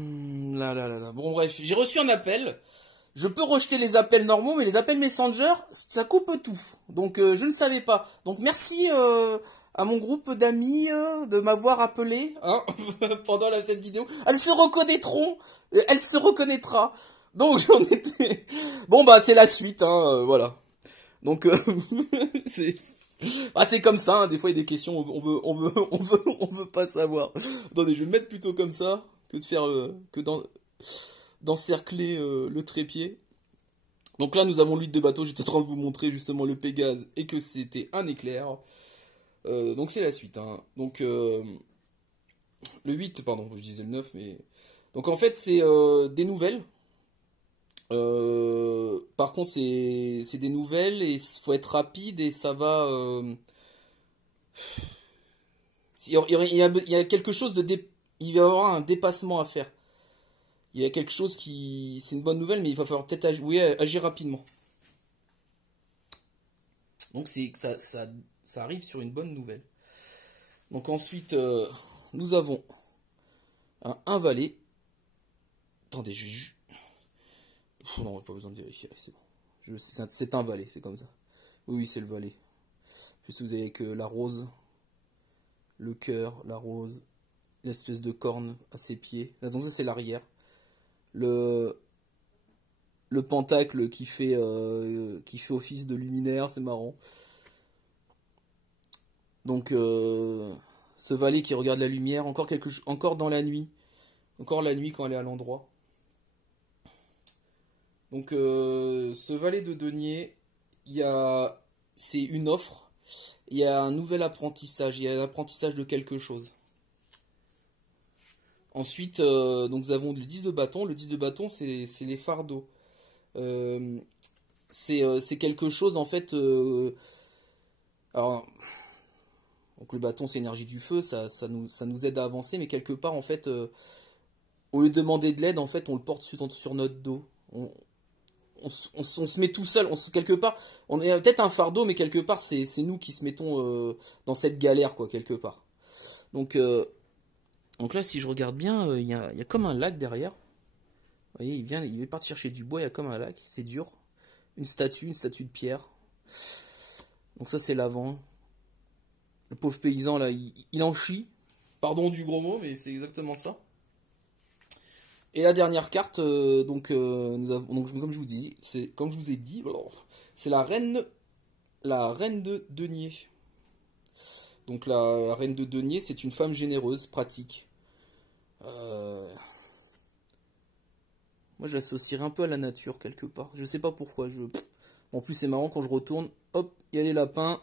Là, là, là, là. Bon, bref, j'ai reçu un appel. Je peux rejeter les appels normaux, mais les appels Messenger, ça coupe tout. Donc, je ne savais pas. Donc, merci à mon groupe d'amis de m'avoir appelé hein, pendant cette vidéo. Elles se reconnaîtront. Elle se reconnaîtra. Donc, j'en étais... Bon, bah, c'est la suite, hein, voilà. Donc, c'est... Ah, c'est comme ça, hein, des fois il y a des questions, on veut pas savoir. Attendez, je vais me mettre plutôt comme ça, que de faire, d'encercler le trépied. Donc là, nous avons l'huile de bateau, j'étais en train de vous montrer justement le Pégase et que c'était un éclair. Donc c'est la suite, hein. Donc, le 8 pardon, je disais le 9 mais... Donc en fait, c'est des nouvelles. Par contre, c'est des nouvelles et il faut être rapide et ça va. Il y a quelque chose il va y avoir un dépassement à faire. Il y a quelque chose qui, c'est une bonne nouvelle, mais il va falloir peut-être agir, oui, agir rapidement. Donc ça arrive sur une bonne nouvelle. Donc ensuite, nous avons un valet. Attendez, non, pas besoin de vérifier, c'est bon. C'est un valet, c'est comme ça. Oui, c'est le valet. Puis vous avez que la rose, le cœur, la rose, l'espèce de corne à ses pieds. Là, donc ça c'est l'arrière. Le, le pentacle qui fait office de luminaire, c'est marrant. Donc ce valet qui regarde la lumière, encore dans la nuit. Encore la nuit quand elle est à l'endroit. Donc ce valet de denier, c'est une offre. Il y a un nouvel apprentissage, il y a un apprentissage de quelque chose. Ensuite, donc nous avons le 10 de bâton. Le 10 de bâton, c'est les fardeaux. Euh, c'est quelque chose en fait. Alors, donc le bâton, c'est énergie du feu, ça nous aide à avancer, mais quelque part en fait, au lieu de demander de l'aide, en fait, on le porte sur notre dos. On se met tout seul, quelque part, on est peut-être un fardeau, mais quelque part, c'est nous qui se mettons dans cette galère, quoi, quelque part. Donc, donc là, si je regarde bien, il y a comme un lac derrière. Vous voyez, il est parti chercher du bois, il y a comme un lac, c'est dur. Une statue de pierre. Donc ça, c'est l'avant. Le pauvre paysan, là, il en chie. Pardon du gros mot, mais c'est exactement ça. Et la dernière carte, donc comme je vous dis, comme je vous ai dit, c'est la reine de denier. Donc la reine de denier, c'est une femme généreuse, pratique. Moi, je l'associerais un peu à la nature quelque part. Je sais pas pourquoi. En plus, c'est marrant quand je retourne. Hop, il y a les lapins.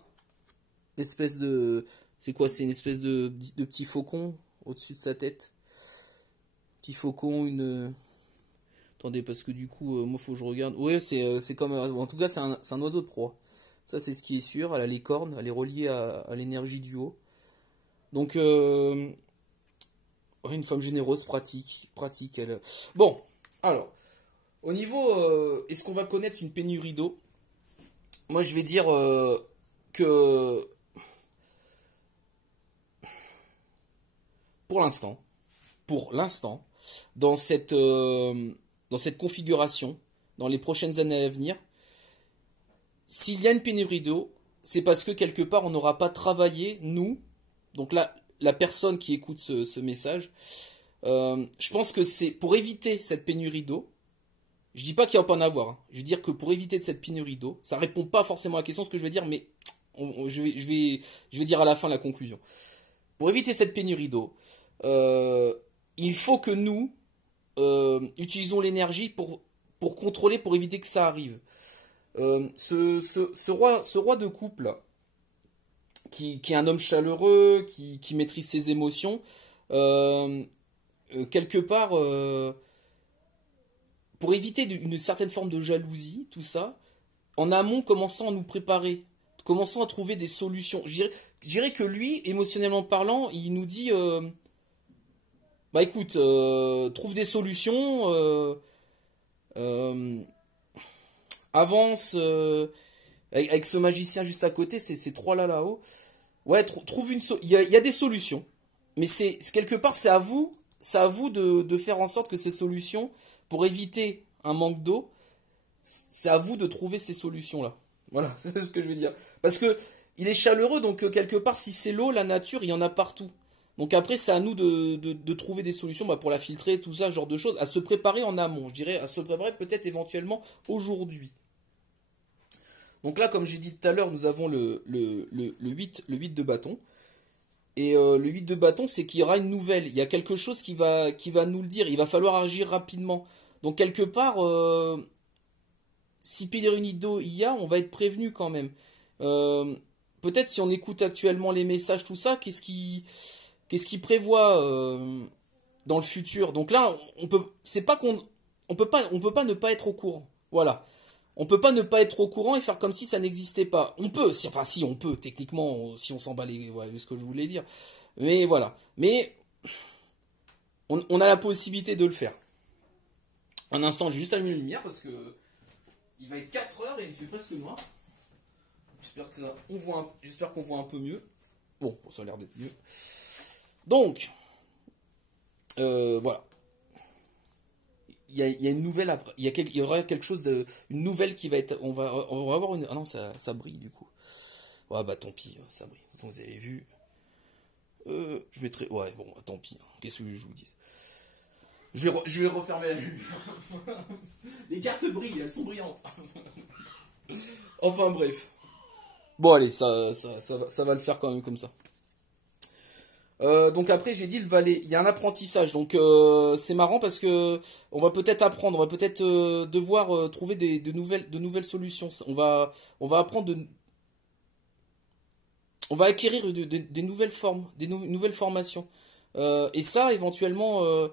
L'espèce de, c'est quoi? C'est une espèce de petit faucon au-dessus de sa tête. Petit faucon, une. Attendez, parce que du coup, moi, faut que je regarde. Ouais, c'est comme. En tout cas, c'est un oiseau de proie. Ça, c'est ce qui est sûr. Elle a les cornes, elle est reliée à l'énergie du haut. Donc, ouais, une femme généreuse, pratique. Elle. Bon, alors, au niveau, est-ce qu'on va connaître une pénurie d'eau? Moi, je vais dire que pour l'instant, dans dans cette configuration, dans les prochaines années à venir, s'il y a une pénurie d'eau, c'est parce que quelque part on n'aura pas travaillé, nous, donc là, la personne qui écoute ce message, je pense que c'est pour éviter cette pénurie d'eau. Je dis pas qu'il va pas en avoir, hein. Je veux dire que pour éviter cette pénurie d'eau, ça répond pas forcément à la question ce que je vais dire, mais je vais dire à la fin la conclusion. Pour éviter cette pénurie d'eau, il faut que nous utilisons l'énergie pour contrôler, pour éviter que ça arrive. Ce roi de couple, qui est un homme chaleureux, qui maîtrise ses émotions, quelque part, pour éviter une certaine forme de jalousie, tout ça, en amont, commençons à nous préparer, commençons à trouver des solutions. Je dirais que lui, émotionnellement parlant, il nous dit, bah écoute, trouve des solutions, euh, avance, avec ce magicien juste à côté, ces trois là-haut. Ouais, trouve il y a des solutions. Mais quelque part, c'est à vous, c'est à vous de faire en sorte que ces solutions, pour éviter un manque d'eau, c'est à vous de trouver ces solutions-là. Voilà, c'est ce que je veux dire. Parce que il est chaleureux, donc quelque part, si c'est l'eau, la nature, il y en a partout. Donc après, c'est à nous de trouver des solutions bah, pour la filtrer, tout ça, genre de choses, à se préparer en amont, je dirais, à se préparer peut-être éventuellement aujourd'hui. Donc là, comme j'ai dit tout à l'heure, nous avons le 8 de bâton. Et le 8 de bâton, c'est qu'il y aura une nouvelle. Il y a quelque chose qui va nous le dire. Il va falloir agir rapidement. Donc quelque part, si Pellerinido y a, on va être prévenu quand même. Euh, Peut-être si on écoute actuellement les messages, tout ça, qu'est-ce qui prévoit dans le futur. Donc là, c'est pas qu'on, on peut pas ne pas être au courant. Voilà. On peut pas ne pas être au courant et faire comme si ça n'existait pas. On peut, enfin si on peut, techniquement, si on s'en bat les, ouais, c'est ce que je voulais dire. Mais voilà. Mais on a la possibilité de le faire. Un instant, j'ai juste allumé la lumière parce que il va être 4 heures et il fait presque noir. J'espère qu'on voit un peu mieux. Bon, ça a l'air d'être mieux. Donc, voilà. Il y a une nouvelle après. Il y aura quelque chose de. Une nouvelle qui va être. On va avoir une. Ah non, ça brille du coup. Ouais, bah tant pis, ça brille. De toute façon, vous avez vu. Je mettrai. Ouais, bon, tant pis. Qu'est-ce que je vous dis. Je vais refermer la lumière. Les cartes brillent, elles sont brillantes. Enfin, bref. Bon, allez, ça va le faire quand même comme ça. Donc après j'ai dit le valet, il y a un apprentissage, donc c'est marrant parce que on va peut-être apprendre, on va peut-être devoir trouver de nouvelles solutions. On va apprendre on va acquérir des nouvelles formes, nouvelles formations. Et ça éventuellement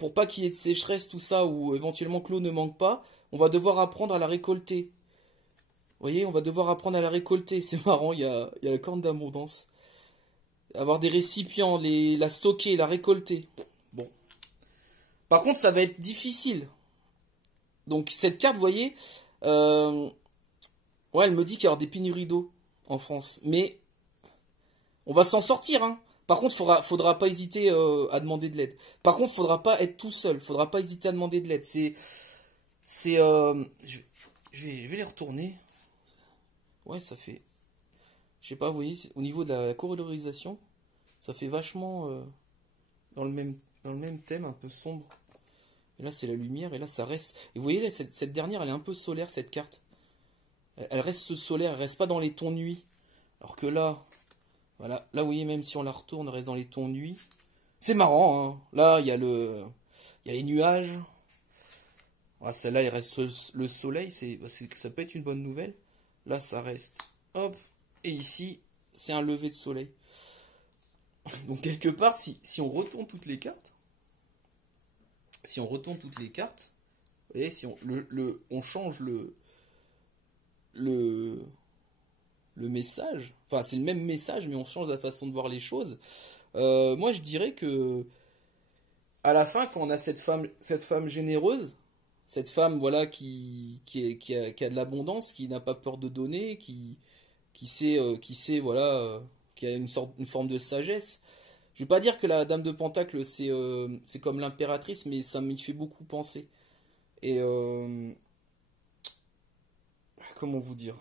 pour pas qu'il y ait de sécheresse tout ça ou éventuellement que l'eau ne manque pas, on va devoir apprendre à la récolter. Vous voyez, on va devoir apprendre à la récolter. C'est marrant, il y a la corne d'abondance. Avoir des récipients, la stocker, la récolter. Bon. Par contre, ça va être difficile. Donc, cette carte, vous voyez, ouais, elle me dit qu'il y aura des pénuries d'eau en France. Mais on va s'en sortir, hein. Par contre, faudra pas hésiter à demander de l'aide. Par contre, faudra pas être tout seul. Faudra pas hésiter à demander de l'aide. Je vais les retourner. Ouais, ça fait. Je sais pas, vous voyez, au niveau de la colorisation, ça fait vachement dans le même thème, un peu sombre. Et là, c'est la lumière, et là, ça reste. Et vous voyez, là, cette dernière, elle est un peu solaire, cette carte. Elle reste solaire, elle reste pas dans les tons nuit. Alors que là, voilà, là, vous voyez, même si on la retourne, elle reste dans les tons nuit. C'est marrant, hein. Là, il y a les nuages. Ah, celle-là, il reste le soleil, ça peut être une bonne nouvelle. Là, ça reste. Hop. Et ici, c'est un lever de soleil. Donc quelque part, si on retourne toutes les cartes, vous voyez, si on change le, le message, enfin c'est le même message, mais on change la façon de voir les choses. Moi, je dirais que à la fin, quand on a cette femme généreuse, cette femme voilà qui a de l'abondance, qui n'a pas peur de donner, qui sait voilà, qui a une forme de sagesse. Je vais pas dire que la Dame de Pentacle c'est comme l'impératrice, mais ça m'y fait beaucoup penser. Et comment vous dire?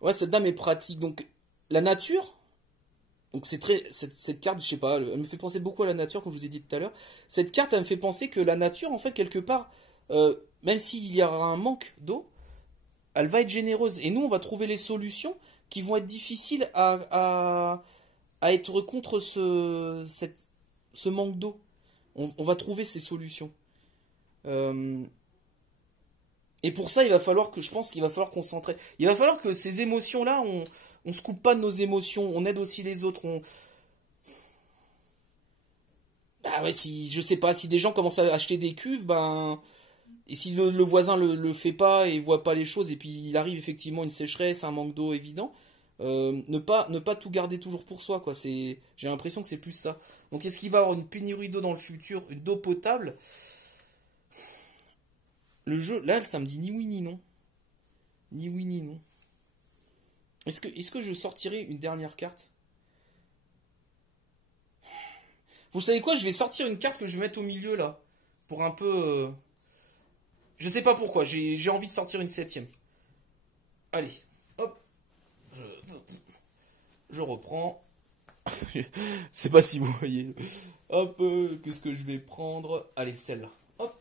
Ouais, cette dame est pratique. Donc la nature, donc c'est très cette carte, je sais pas, elle me fait penser beaucoup à la nature, comme je vous ai dit tout à l'heure. Cette carte, elle me fait penser que la nature, en fait, quelque part, même s'il y aura un manque d'eau, elle va être généreuse. Et nous, on va trouver les solutions qui vont être difficiles à être contre ce manque d'eau. On va trouver ces solutions. Euh, et pour ça, je pense qu'il va falloir concentrer. Il va falloir que ces émotions-là, on se coupe pas de nos émotions, on aide aussi les autres. Bah ouais, si, je sais pas, si des gens commencent à acheter des cuves, ben, et si le voisin le fait pas et voit pas les choses, et puis il arrive effectivement une sécheresse, un manque d'eau évident, ne pas tout garder toujours pour soi, quoi. J'ai l'impression que c'est plus ça. Donc est-ce qu'il va y avoir une pénurie d'eau dans le futur, d'eau potable? Le jeu, là, ça me dit ni oui ni non. Ni oui ni non. Est-ce que je sortirai une dernière carte? Vous savez quoi? Je vais sortir une carte que je vais mettre au milieu là. Pour un peu... Je sais pas pourquoi, j'ai envie de sortir une septième. Allez, hop. Je, je reprends. Je sais pas si vous voyez. Hop, qu'est-ce que je vais prendre? Allez, celle-là. Hop,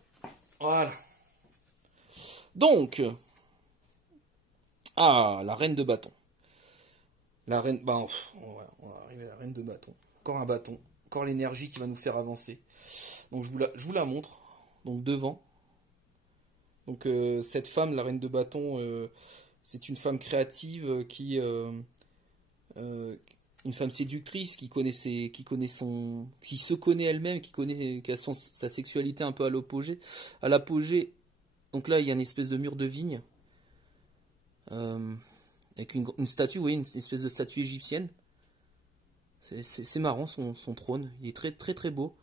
voilà. Donc, la reine de bâton. La reine, bah, on va arriver à la reine de bâton. Encore un bâton, encore l'énergie qui va nous faire avancer. Donc je vous la montre. Donc devant. Donc cette femme, la reine de bâton, c'est une femme créative une femme séductrice qui se connaît elle-même, qui a sa sexualité un peu à l'apogée. Donc là, il y a une espèce de mur de vigne avec une statue, oui, une espèce de statue égyptienne. C'est marrant son trône, il est très très très beau.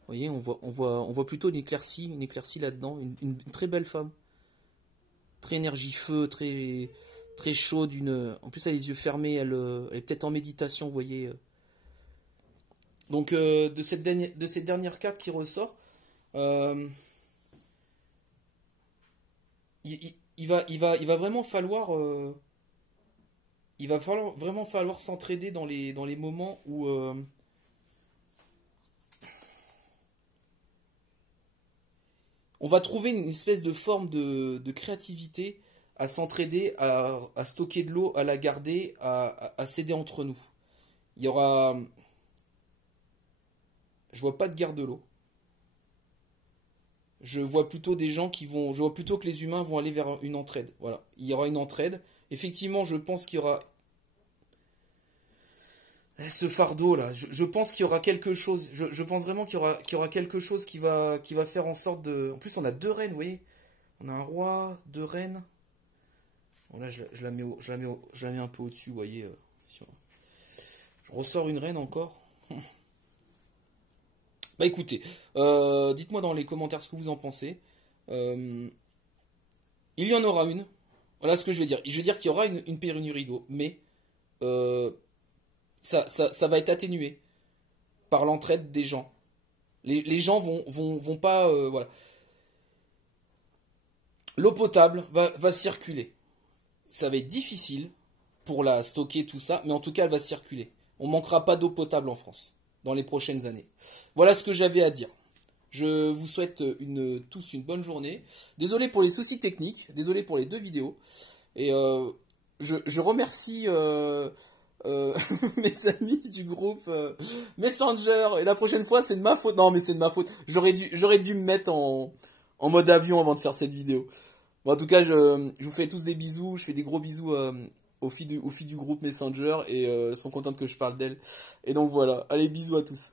Vous voyez, on voit plutôt une éclaircie là-dedans, une très belle femme, très énergie feu, très très chaude, en plus elle a les yeux fermés, elle est peut-être en méditation, vous voyez. Donc de cette dernière carte qui ressort, euh, il va vraiment falloir vraiment falloir s'entraider dans les moments où on va trouver une espèce de forme de créativité à s'entraider, à stocker de l'eau, à la garder, à s'aider entre nous. Il y aura... Je vois pas de guerre de l'eau. Je vois plutôt des gens qui vont... Je vois plutôt que les humains vont aller vers une entraide. Voilà. Il y aura une entraide. Effectivement, je pense qu'il y aura... Ce fardeau là, je pense qu'il y aura quelque chose. Je pense vraiment qu'il y aura quelque chose qui va faire en sorte de. En plus, on a deux reines, vous voyez. On a un roi, deux reines. Bon, là, je la mets un peu au-dessus, vous voyez. Je ressors une reine encore. Bah écoutez, dites-moi dans les commentaires ce que vous en pensez. Euh, il y en aura une. Voilà ce que je vais dire. Je vais dire qu'il y aura une pénurie d'eau, mais euh, ça va être atténué par l'entraide des gens. Les gens vont pas. Voilà. L'eau potable va circuler. Ça va être difficile pour la stocker, tout ça, mais en tout cas, elle va circuler. On manquera pas d'eau potable en France dans les prochaines années. Voilà ce que j'avais à dire. Je vous souhaite tous une bonne journée. Désolé pour les soucis techniques, désolé pour les deux vidéos. Et je remercie mes amis du groupe Messenger. Et la prochaine fois, c'est de ma faute. Non, mais c'est de ma faute. J'aurais dû me mettre en mode avion avant de faire cette vidéo. Bon, en tout cas, je vous fais tous des bisous. Je fais des gros bisous aux filles du groupe Messenger. Et elles sont contentes que je parle d'elles. Et donc voilà. Allez, bisous à tous.